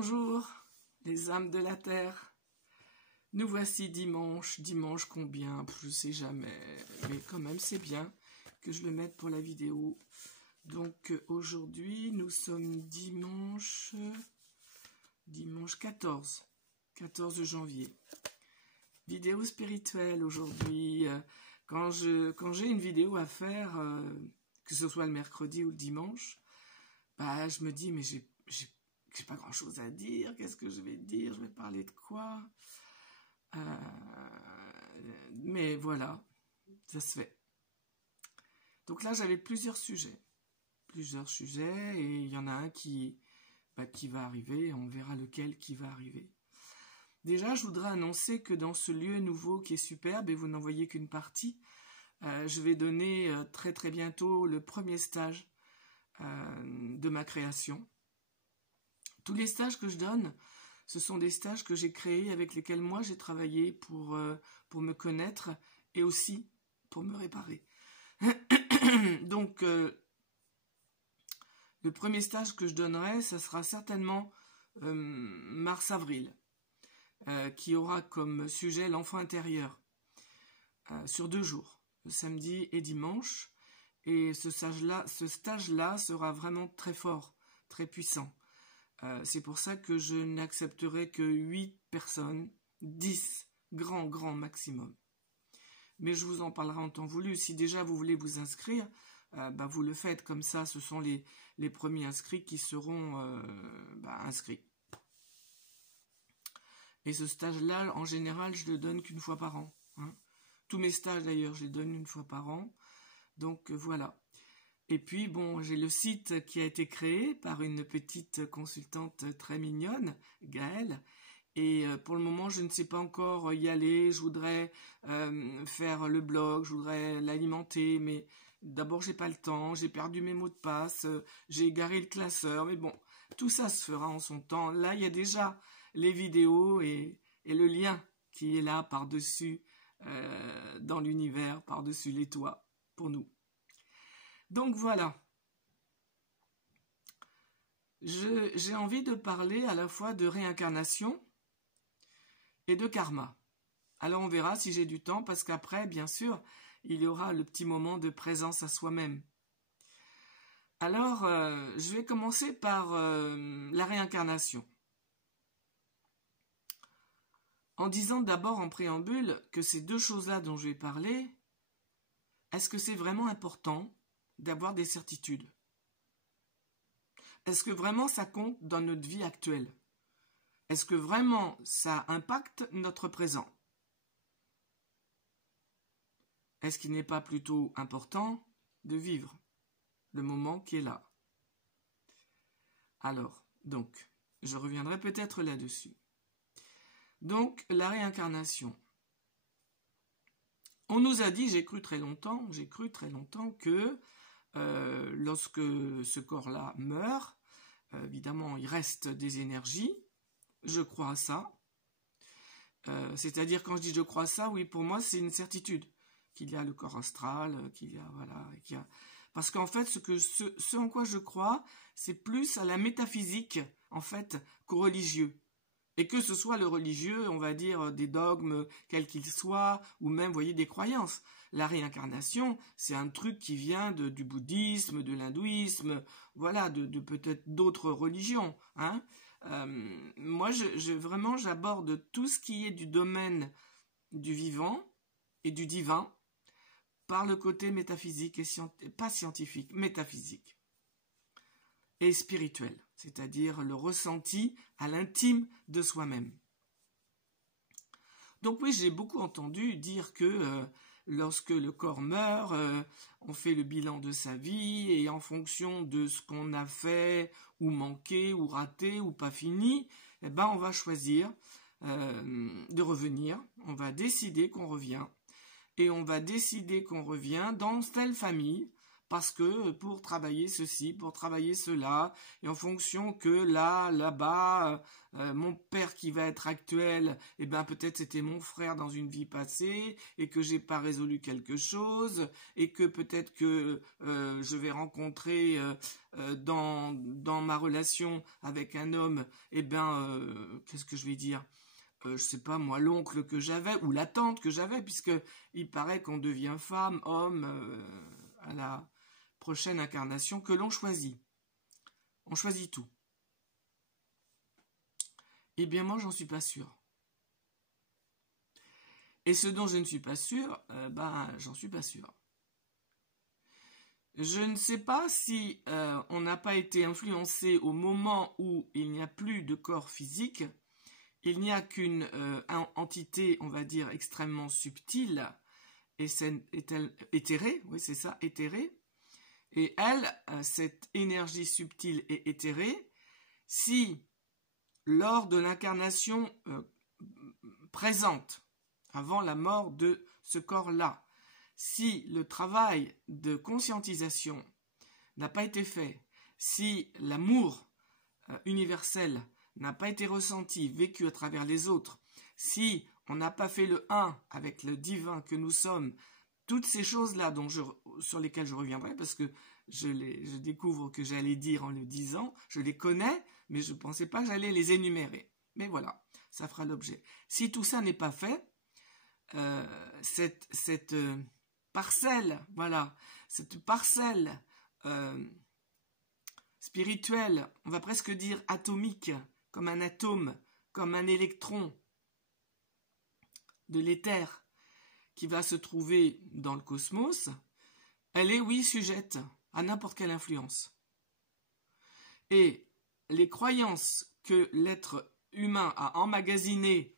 Bonjour, les âmes de la terre. Nous voici dimanche. Dimanche combien? Je sais jamais. Mais quand même, c'est bien que je le mette pour la vidéo. Donc aujourd'hui, nous sommes dimanche 14 janvier. Vidéo spirituelle aujourd'hui. Quand j'ai une vidéo à faire, que ce soit le mercredi ou le dimanche, bah, je me dis, mais j'ai pas grand chose à dire. Qu'est-ce que je vais dire? Je vais parler de quoi? Mais voilà, ça se fait. Donc là, j'avais plusieurs sujets, et il y en a un qui va arriver. On verra lequel qui va arriver. Déjà, je voudrais annoncer que dans ce lieu nouveau qui est superbe, et vous n'en voyez qu'une partie, je vais donner très très bientôt le premier stage de ma création. Tous les stages que je donne, ce sont des stages que j'ai créés, avec lesquels moi j'ai travaillé pour me connaître et aussi pour me réparer. Donc, le premier stage que je donnerai, ça sera certainement mars-avril, qui aura comme sujet l'enfant intérieur, sur 2 jours, le samedi et dimanche. Et ce stage-là sera vraiment très fort, très puissant. C'est pour ça que je n'accepterai que 8 personnes, 10, grand maximum. Mais je vous en parlerai en temps voulu. Si déjà vous voulez vous inscrire, vous le faites. Comme ça, ce sont les premiers inscrits qui seront inscrits. Et ce stage-là, en général, je le donne qu'une fois par an. Hein. Tous mes stages, d'ailleurs, je les donne une fois par an. Donc, voilà. Et puis, bon, j'ai le site qui a été créé par une petite consultante très mignonne, Gaëlle. Et pour le moment, je ne sais pas encore y aller. Je voudrais faire le blog, je voudrais l'alimenter, mais d'abord, j'ai pas le temps. J'ai perdu mes mots de passe, j'ai égaré le classeur. Mais bon, tout ça se fera en son temps. Là, il y a déjà les vidéos et le lien qui est là par-dessus, dans l'univers, par-dessus les toits, pour nous. Donc voilà, j'ai envie de parler à la fois de réincarnation et de karma. Alors on verra si j'ai du temps, parce qu'après, bien sûr, il y aura le petit moment de présence à soi-même. Alors, je vais commencer par la réincarnation. En disant d'abord en préambule que ces 2 choses-là dont je vais parler, est-ce que c'est vraiment important d'avoir des certitudes? Est-ce que vraiment ça compte dans notre vie actuelle? Est-ce que vraiment ça impacte notre présent? Est-ce qu'il n'est pas plutôt important de vivre le moment qui est là? Alors, donc, je reviendrai peut-être là-dessus. Donc, la réincarnation. On nous a dit, j'ai cru très longtemps que lorsque ce corps-là meurt, évidemment, il reste des énergies. Je crois à ça. C'est-à-dire, quand je dis je crois à ça, oui, pour moi, c'est une certitude qu'il y a le corps astral, qu'il y a, voilà, parce qu'en fait, ce en quoi je crois, c'est plus à la métaphysique, en fait, qu'au religieux. Et que ce soit le religieux, on va dire, des dogmes, quels qu'ils soient, ou même, vous voyez, des croyances. La réincarnation, c'est un truc qui vient du bouddhisme, de l'hindouisme, voilà, de peut-être d'autres religions. Hein. Moi, vraiment, j'aborde tout ce qui est du domaine du vivant et du divin par le côté métaphysique, et pas scientifique, métaphysique et spirituel, c'est-à-dire le ressenti à l'intime de soi-même. Donc oui, j'ai beaucoup entendu dire que lorsque le corps meurt, on fait le bilan de sa vie, et en fonction de ce qu'on a fait, ou manqué, ou raté, ou pas fini, eh ben, on va choisir de revenir, on va décider qu'on revient, et on va décider qu'on revient dans telle famille, parce que pour travailler ceci, pour travailler cela, et en fonction que là-bas, mon père qui va être actuel, eh ben peut-être c'était mon frère dans une vie passée, et que j'ai pas résolu quelque chose, et que peut-être que je vais rencontrer dans ma relation avec un homme, eh ben qu'est-ce que je vais dire? Je sais pas moi, l'oncle que j'avais ou la tante que j'avais, puisque il paraît qu'on devient femme, homme à la prochaine incarnation que l'on choisit. On choisit tout. Eh bien moi j'en suis pas sûr. Et ce dont je ne suis pas sûr, j'en suis pas sûr. Je ne sais pas si on n'a pas été influencé au moment où il n'y a plus de corps physique. Il n'y a qu'une entité, on va dire, extrêmement subtile, éthérée, oui c'est ça, éthérée. Et elle, cette énergie subtile et éthérée, si lors de l'incarnation présente, avant la mort de ce corps-là, si le travail de conscientisation n'a pas été fait, si l'amour universel n'a pas été ressenti, vécu à travers les autres, si on n'a pas fait le un avec le divin que nous sommes, toutes ces choses-là sur lesquelles je reviendrai, parce que je découvre que j'allais dire en le disant, je les connais, mais je ne pensais pas que j'allais les énumérer. Mais voilà, ça fera l'objet. Si tout ça n'est pas fait, cette parcelle, voilà, cette parcelle spirituelle, on va presque dire atomique, comme un atome, comme un électron de l'éther qui va se trouver dans le cosmos, elle est, oui, sujette à n'importe quelle influence. Et les croyances que l'être humain a emmagasinées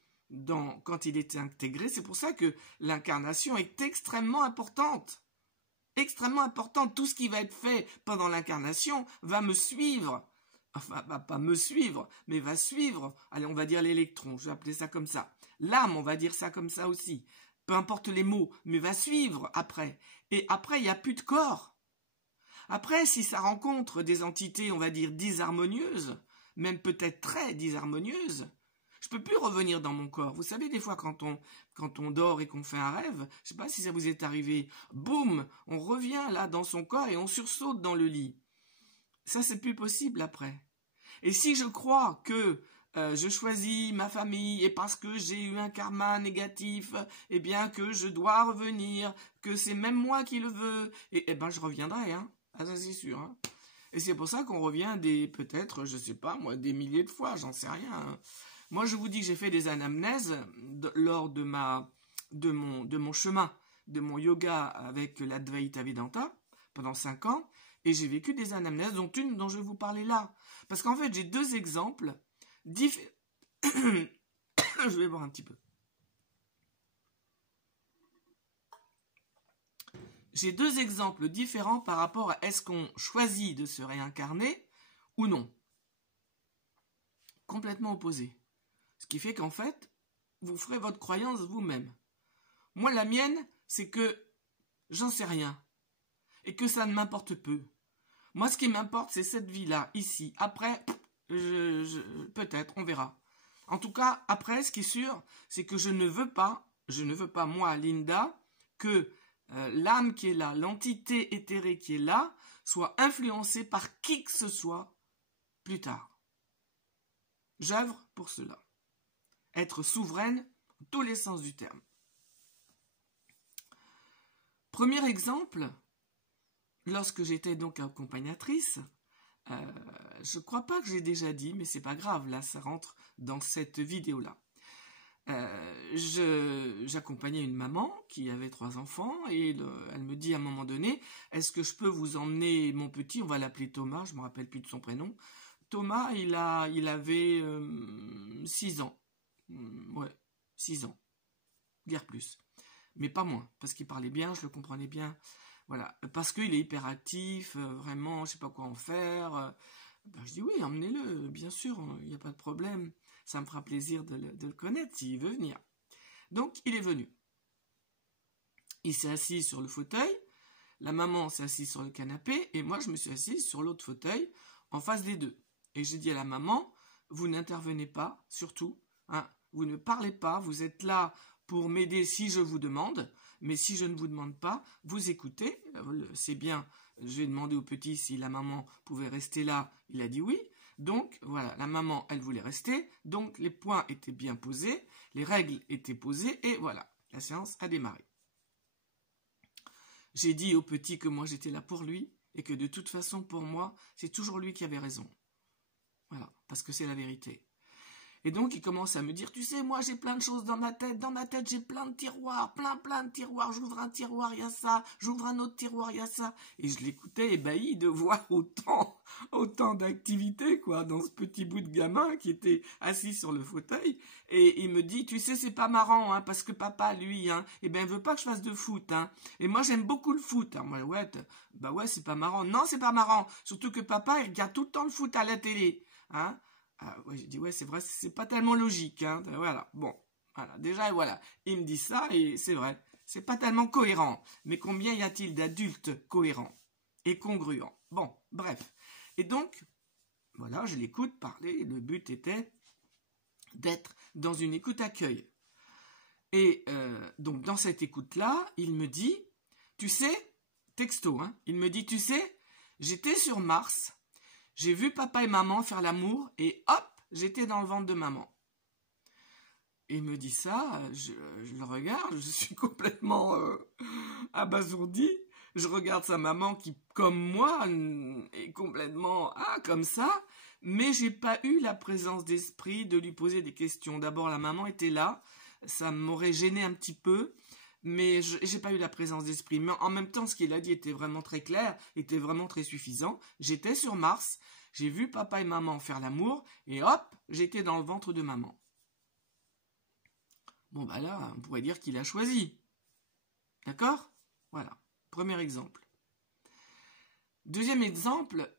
quand il est intégré, c'est pour ça que l'incarnation est extrêmement importante. Extrêmement importante. Tout ce qui va être fait pendant l'incarnation va me suivre. Enfin, va pas me suivre, mais va suivre, allez, on va dire l'électron, je vais appeler ça comme ça. L'âme, on va dire ça comme ça aussi. Peu importe les mots, mais va suivre après. Et après, il n'y a plus de corps. Après, si ça rencontre des entités, on va dire, disharmonieuses, même peut-être très disharmonieuses, je peux plus revenir dans mon corps. Vous savez, des fois, quand on dort et qu'on fait un rêve, je sais pas si ça vous est arrivé, boum, on revient là dans son corps et on sursaute dans le lit. Ça, c'est plus possible après. Et si je crois que je choisis ma famille et parce que j'ai eu un karma négatif, eh bien que je dois revenir, que c'est même moi qui le veux, et ben je reviendrai, hein. Ah, ça c'est sûr, hein. Et c'est pour ça qu'on revient peut-être, je sais pas moi, des milliers de fois, j'en sais rien, hein. Moi, je vous dis que j'ai fait des anamnèses lors de mon chemin, de mon yoga avec l'Advaita Vedanta pendant 5 ans, et j'ai vécu des anamnèses, dont une dont je vais vous parler là. Parce qu'en fait, j'ai 2 exemples différents. Je vais boire un petit peu. J'ai 2 exemples différents par rapport à est-ce qu'on choisit de se réincarner ou non. Complètement opposés. Ce qui fait qu'en fait, vous ferez votre croyance vous-même. Moi, la mienne, c'est que j'en sais rien. Et que ça ne m'importe peu. Moi, ce qui m'importe, c'est cette vie-là, ici. Après, peut-être, on verra. En tout cas, après, ce qui est sûr, c'est que je ne veux pas, moi, Linda, que l'âme qui est là, l'entité éthérée qui est là, soit influencée par qui que ce soit plus tard. J'œuvre pour cela. Être souveraine, dans tous les sens du terme. Premier exemple, lorsque j'étais donc accompagnatrice, je ne crois pas que j'ai déjà dit, mais c'est pas grave, là ça rentre dans cette vidéo-là. J'accompagnais une maman qui avait 3 enfants et elle me dit à un moment donné, est-ce que je peux vous emmener mon petit, on va l'appeler Thomas, je ne me rappelle plus de son prénom. Thomas, il avait 6 ans. Ouais, 6 ans. Guère plus. Mais pas moins, parce qu'il parlait bien, je le comprenais bien. Voilà, parce qu'il est hyperactif, vraiment, je sais pas quoi en faire. Je dis oui, emmenez-le, bien sûr, il n'y a pas de problème. Ça me fera plaisir de le connaître s'il veut venir. Donc, il est venu. Il s'est assis sur le fauteuil. la maman s'est assise sur le canapé et moi, je me suis assise sur l'autre fauteuil en face des deux. Et j'ai dit à la maman, vous n'intervenez pas, surtout, hein, vous ne parlez pas, vous êtes là pour m'aider si je vous demande, mais si je ne vous demande pas, vous écoutez. C'est bien, j'ai demandé au petit si la maman pouvait rester là, il a dit oui. Donc, voilà, la maman, elle voulait rester, donc les points étaient bien posés, les règles étaient posées, et voilà, la séance a démarré. J'ai dit au petit que moi j'étais là pour lui, et que de toute façon, pour moi, c'est toujours lui qui avait raison. Voilà, parce que c'est la vérité. Et donc, il commence à me dire, tu sais, moi, j'ai plein de choses dans ma tête, j'ai plein de tiroirs, plein de tiroirs, j'ouvre un tiroir, il y a ça, j'ouvre un autre tiroir, il y a ça. Et je l'écoutais ébahi de voir autant d'activités, quoi, dans ce petit bout de gamin qui était assis sur le fauteuil. Et il me dit, tu sais, c'est pas marrant, hein, parce que papa, lui, hein, eh ben, veut pas que je fasse de foot, hein. Et moi, j'aime beaucoup le foot. Alors, moi, ouais, c'est pas marrant. Non, c'est pas marrant. Surtout que papa, il regarde tout le temps le foot à la télé, hein. Ah, ouais, j'ai dit, ouais, c'est vrai, c'est pas tellement logique, hein. Voilà, bon, voilà, déjà, voilà, il me dit ça, et c'est vrai, c'est pas tellement cohérent. Mais combien y a-t-il d'adultes cohérents et congruents? Bon, bref. Et donc, voilà, je l'écoute parler, le but était d'être dans une écoute accueil. Et donc, dans cette écoute-là, il me dit, tu sais, texto, hein, il me dit, tu sais, j'étais sur Mars, j'ai vu papa et maman faire l'amour et hop, j'étais dans le ventre de maman. Et il me dit ça, je le regarde, je suis complètement abasourdi. Je regarde sa maman qui, comme moi, est complètement comme ça, mais j'ai pas eu la présence d'esprit de lui poser des questions. D'abord, la maman était là, ça m'aurait gêné un petit peu. Mais j'ai pas eu la présence d'esprit. Mais en même temps, ce qu'il a dit était vraiment très clair, était vraiment très suffisant. J'étais sur Mars, j'ai vu papa et maman faire l'amour, et hop, j'étais dans le ventre de maman. Bon, bah là, on pourrait dire qu'il a choisi. D'accord? Voilà, premier exemple. Deuxième exemple,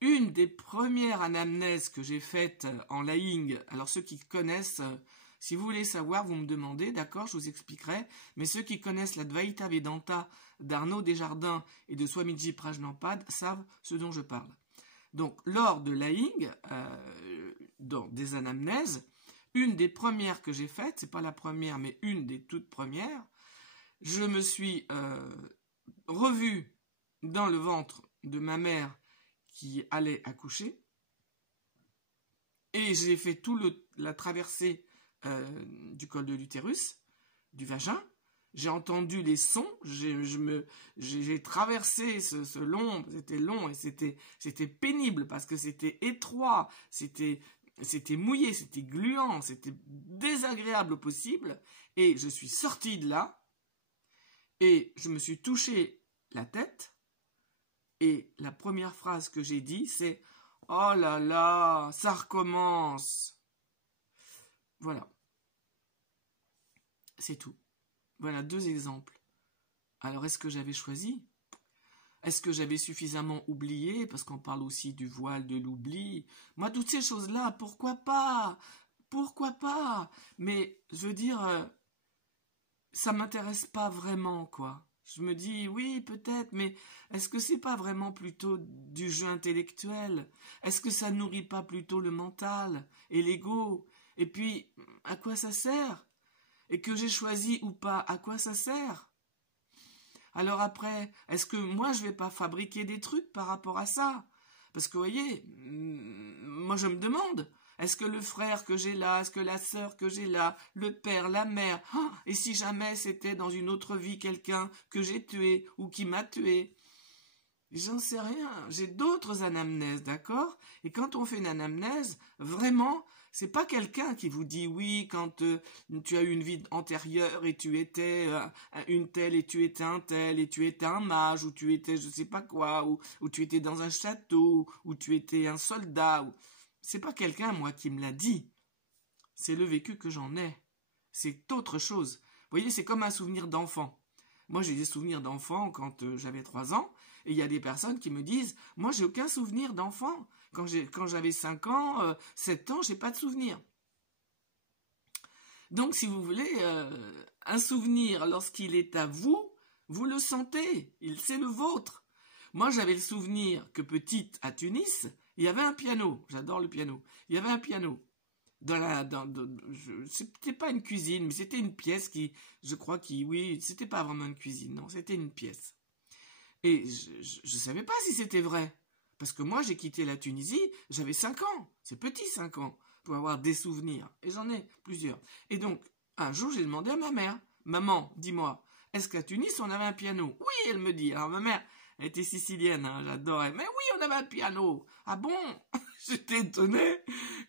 une des premières anamnèses que j'ai faites en lying, alors ceux qui connaissent... si vous voulez savoir, vous me demandez, d'accord, je vous expliquerai. Mais ceux qui connaissent la Dvaita Vedanta d'Arnaud Desjardins et de Swamiji Prajnapada savent ce dont je parle. Donc, lors de lying, dans des anamnèses, une des premières que j'ai faites, c'est pas la première, mais une des toutes premières, je me suis revue dans le ventre de ma mère qui allait accoucher, et j'ai fait la traversée du col de l'utérus, du vagin. J'ai entendu les sons, j'ai traversé ce long, c'était long et c'était pénible parce que c'était étroit, c'était mouillé, c'était gluant, c'était désagréable au possible, et je suis sorti de là et je me suis touché la tête, et la première phrase que j'ai dit c'est « Oh là là, ça recommence !» Voilà. C'est tout. Voilà 2 exemples. Alors, est-ce que j'avais choisi? Est-ce que j'avais suffisamment oublié? Parce qu'on parle aussi du voile, de l'oubli. Moi, toutes ces choses-là, pourquoi pas? Pourquoi pas? Mais, je veux dire, ça m'intéresse pas vraiment, quoi. Je me dis, oui, peut-être, mais est-ce que c'est pas vraiment plutôt du jeu intellectuel? Est-ce que ça nourrit pas plutôt le mental et l'ego? Et puis, à quoi ça sert? Et que j'ai choisi ou pas, à quoi ça sert? Alors après, est-ce que moi je vais pas fabriquer des trucs par rapport à ça? Parce que vous voyez, moi je me demande, est-ce que le frère que j'ai là, est-ce que la sœur que j'ai là, le père, la mère, et si jamais c'était dans une autre vie quelqu'un que j'ai tué ou qui m'a tué? J'en sais rien, j'ai d'autres anamnèses, d'accord? Et quand on fait une anamnèse, vraiment, c'est pas quelqu'un qui vous dit oui quand tu as eu une vie antérieure et tu étais une telle et tu étais un tel et tu étais un mage ou tu étais je sais pas quoi ou tu étais dans un château ou tu étais un soldat. C'est pas quelqu'un moi qui me l'a dit. C'est le vécu que j'en ai. C'est autre chose. Vous voyez, c'est comme un souvenir d'enfant. Moi, j'ai des souvenirs d'enfant quand j'avais 3 ans. Et il y a des personnes qui me disent « Moi, j'ai aucun souvenir d'enfant. Quand j'avais 5 ans, 7 ans, j'ai pas de souvenir. » Donc, si vous voulez, un souvenir, lorsqu'il est à vous, Vous le sentez, c'est le vôtre. Moi, j'avais le souvenir que petite, à Tunis, il y avait un piano. J'adore le piano. Il y avait un piano. C'était pas une cuisine, mais c'était une pièce qui, je crois, oui, c'était pas vraiment une cuisine, non, c'était une pièce. Et je savais pas si c'était vrai. Parce que moi, j'ai quitté la Tunisie, j'avais 5 ans. C'est petit, 5 ans, pour avoir des souvenirs. Et j'en ai plusieurs. Et donc, un jour, j'ai demandé à ma mère, maman, dis-moi, est-ce qu'à Tunis, on avait un piano? Oui, elle me dit. Alors, ma mère, elle était sicilienne, hein, j'adorais. Mais oui, on avait un piano. Ah bon? J'étais étonné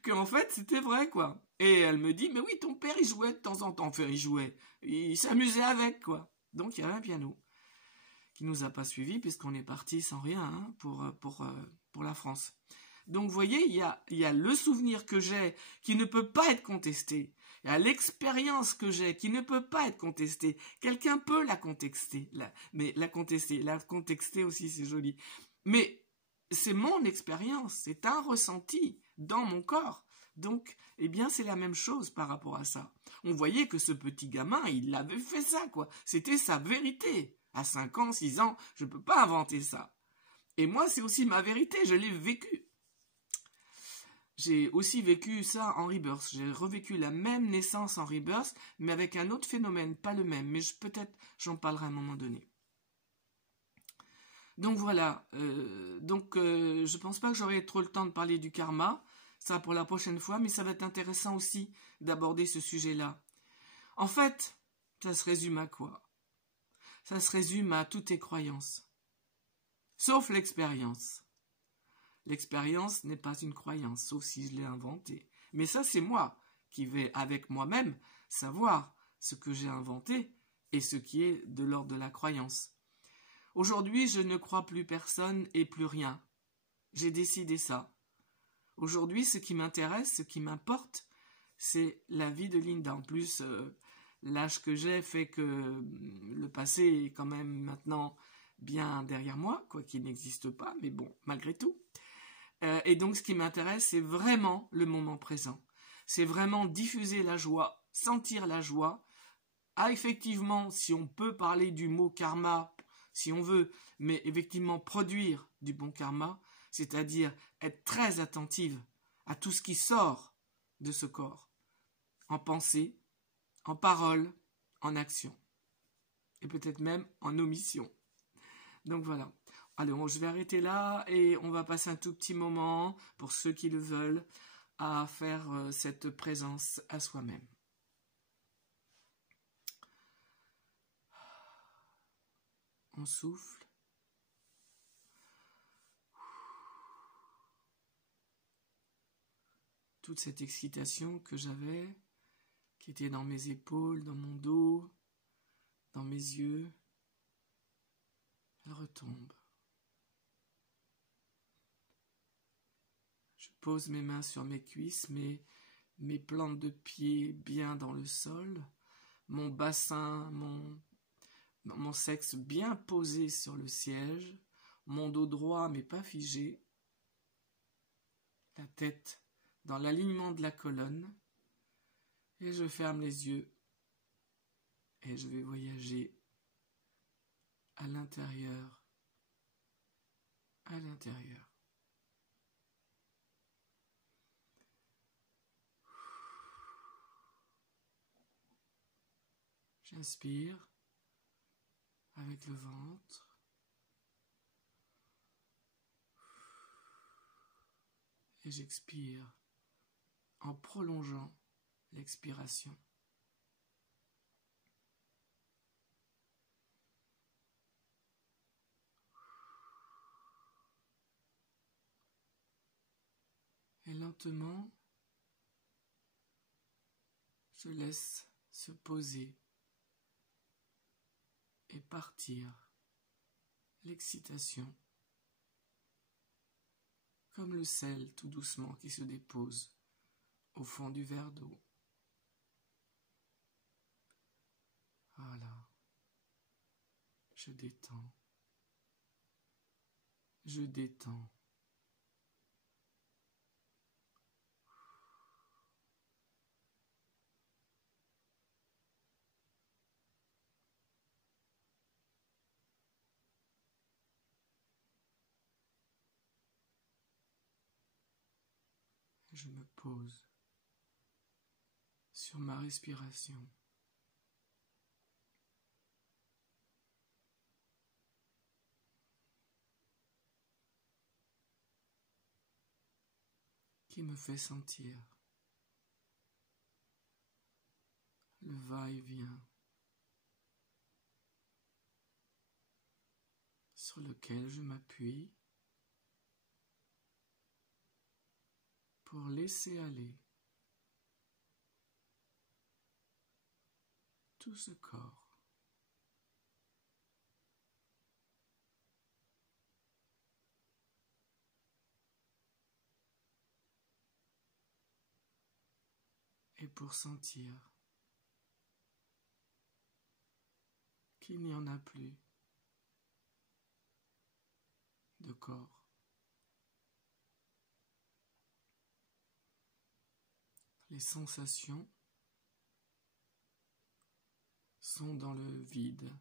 qu'en fait, c'était vrai, quoi. Et elle me dit, mais oui, ton père, il jouait de temps en temps. Enfin, il jouait. Il s'amusait avec, quoi. Donc, il y avait un piano qui nous a pas suivis puisqu'on est parti sans rien, hein, pour la France. Donc, vous voyez, il y a le souvenir que j'ai qui ne peut pas être contesté. Il y a l'expérience que j'ai qui ne peut pas être contestée. Quelqu'un peut la contester, la contexter aussi, c'est joli. Mais c'est mon expérience, c'est un ressenti dans mon corps. Donc, eh bien, c'est la même chose par rapport à ça. On voyait que ce petit gamin, il avait fait ça, quoi. C'était sa vérité. À 5 ans, 6 ans, je ne peux pas inventer ça. Et moi, c'est aussi ma vérité, je l'ai vécu. J'ai aussi vécu ça en rebirth. J'ai revécu la même naissance en rebirth, mais avec un autre phénomène, pas le même. Mais peut-être j'en parlerai à un moment donné. Donc voilà. Je pense pas que j'aurai trop le temps de parler du karma. Ça pour la prochaine fois, mais ça va être intéressant aussi d'aborder ce sujet-là. En fait, ça se résume à quoi? Ça se résume à toutes tes croyances. Sauf l'expérience. L'expérience n'est pas une croyance, sauf si je l'ai inventée. Mais ça, c'est moi qui vais, avec moi-même, savoir ce que j'ai inventé et ce qui est de l'ordre de la croyance. Aujourd'hui, je ne crois plus personne et plus rien. J'ai décidé ça. Aujourd'hui, ce qui m'intéresse, ce qui m'importe, c'est la vie de Linda. En plus, l'âge que j'ai fait que le passé est quand même maintenant bien derrière moi, quoi qu'il n'existe pas, mais bon, malgré tout. Et donc, ce qui m'intéresse, c'est vraiment le moment présent. C'est vraiment diffuser la joie, sentir la joie. Ah, effectivement, si on peut parler du mot karma, si on veut, mais effectivement produire du bon karma, c'est-à-dire être très attentive à tout ce qui sort de ce corps, en pensée, en parole, en action, et peut-être même en omission. Donc voilà. Allez, je vais arrêter là et on va passer un tout petit moment, pour ceux qui le veulent, à faire cette présence à soi-même. On souffle. Toute cette excitation que j'avais, qui était dans mes épaules, dans mon dos, dans mes yeux, elle retombe. Je pose mes mains sur mes cuisses, mes plantes de pied bien dans le sol, mon bassin, mon sexe bien posé sur le siège, mon dos droit mais pas figé, la tête dans l'alignement de la colonne, et je ferme les yeux et je vais voyager à l'intérieur, à l'intérieur. J'inspire avec le ventre. Et j'expire en prolongeant l'expiration. Et lentement, je laisse se poser et partir l'excitation, comme le sel tout doucement qui se dépose au fond du verre d'eau. Voilà, je détends, je détends. Je me pose sur ma respiration. Qui me fait sentir le va-et-vient sur lequel je m'appuie pour laisser aller tout ce corps. Et pour sentir qu'il n'y en a plus de corps. Les sensations sont dans le vide.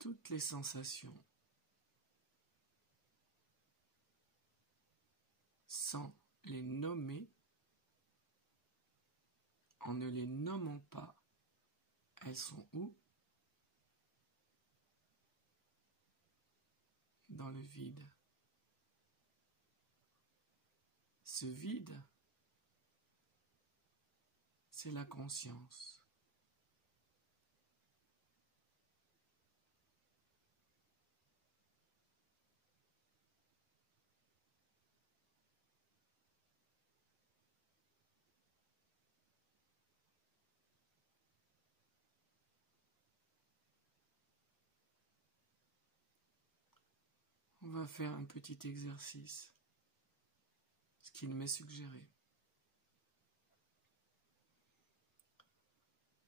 Toutes les sensations, sans les nommer, en ne les nommant pas, elles sont où? Dans le vide. Ce vide, c'est la conscience. On va faire un petit exercice, ce qu'il m'est suggéré.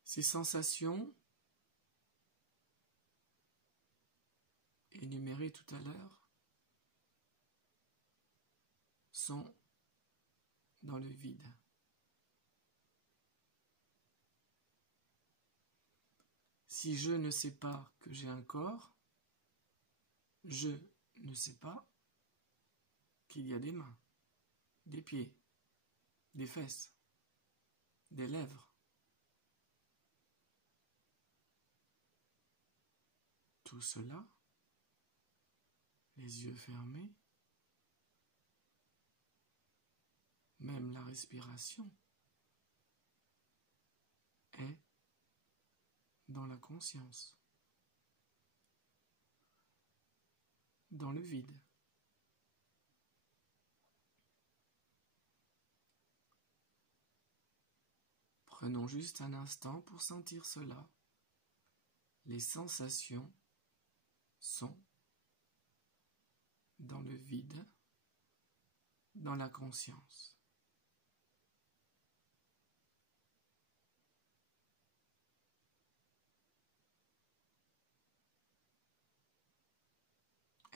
Ces sensations, énumérées tout à l'heure, sont dans le vide. Si je ne sais pas que j'ai un corps, je ne sais pas qu'il y a des mains, des pieds, des fesses, des lèvres. Tout cela, les yeux fermés, même la respiration, est dans la conscience, dans le vide. Prenons juste un instant pour sentir cela. Les sensations sont dans le vide, dans la conscience.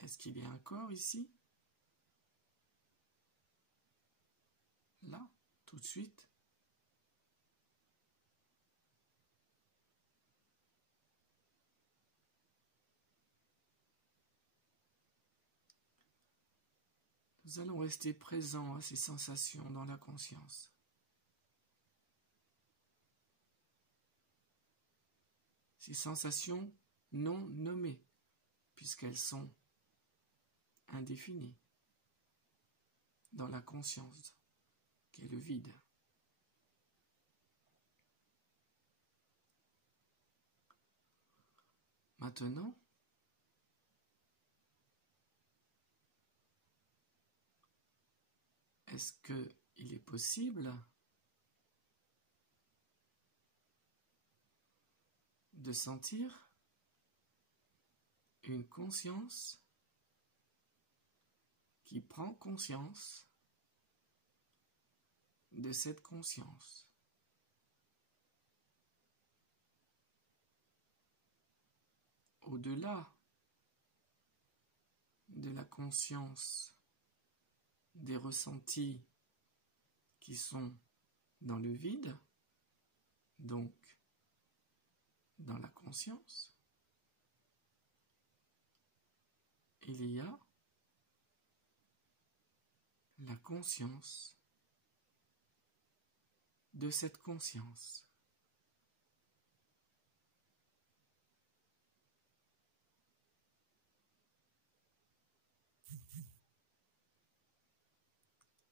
Est-ce qu'il y a un corps ici? Là, tout de suite? Nous allons rester présents à ces sensations dans la conscience. Ces sensations non nommées, puisqu'elles sont indéfinies dans la conscience, qui est le vide. Maintenant, est-ce qu'il est possible de sentir une conscience qui prend conscience de cette conscience? Au-delà de la conscience des ressentis qui sont dans le vide, donc dans la conscience, il y a la conscience de cette conscience.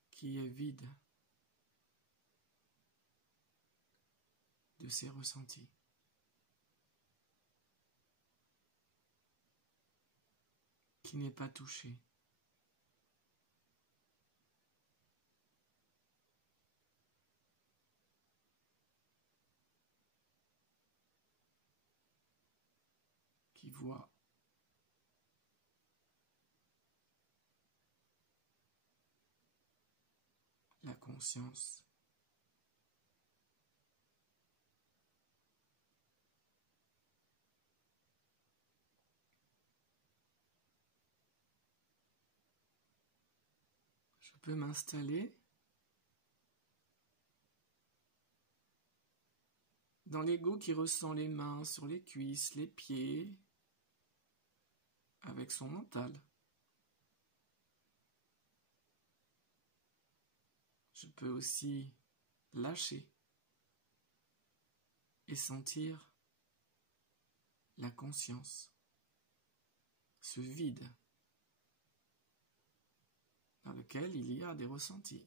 Qui est vide de ses ressentis. Qui n'est pas touché. Qui voit la conscience je peux m'installer dans l'ego qui ressent les mains sur les cuisses, les pieds, avec son mental. Je peux aussi lâcher et sentir la conscience, ce vide dans lequel il y a des ressentis.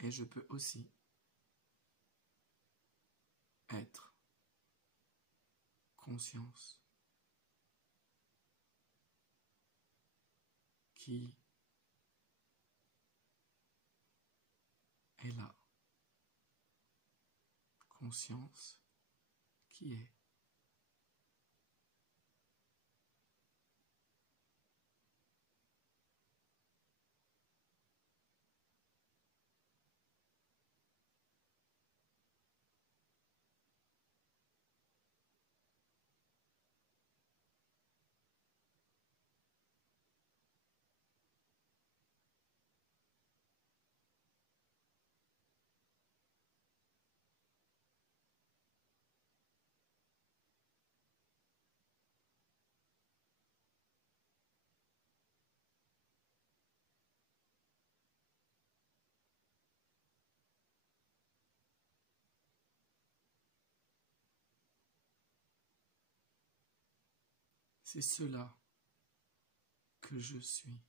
Et je peux aussi être conscience qui est là, conscience qui est. C'est cela que je suis.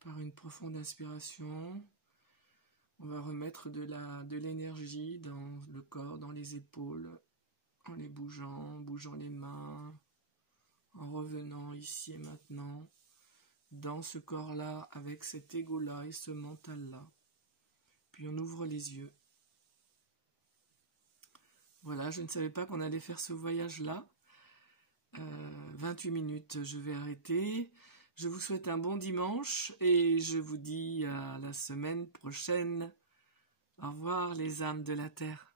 Par une profonde inspiration, on va remettre de l'énergie dans le corps, dans les épaules, en les bougeant les mains, en revenant ici et maintenant, dans ce corps-là, avec cet ego-là et ce mental-là. Puis on ouvre les yeux. Voilà, je ne savais pas qu'on allait faire ce voyage-là. 28 minutes, je vais arrêter. Je vous souhaite un bon dimanche et je vous dis à la semaine prochaine. Au revoir les âmes de la terre.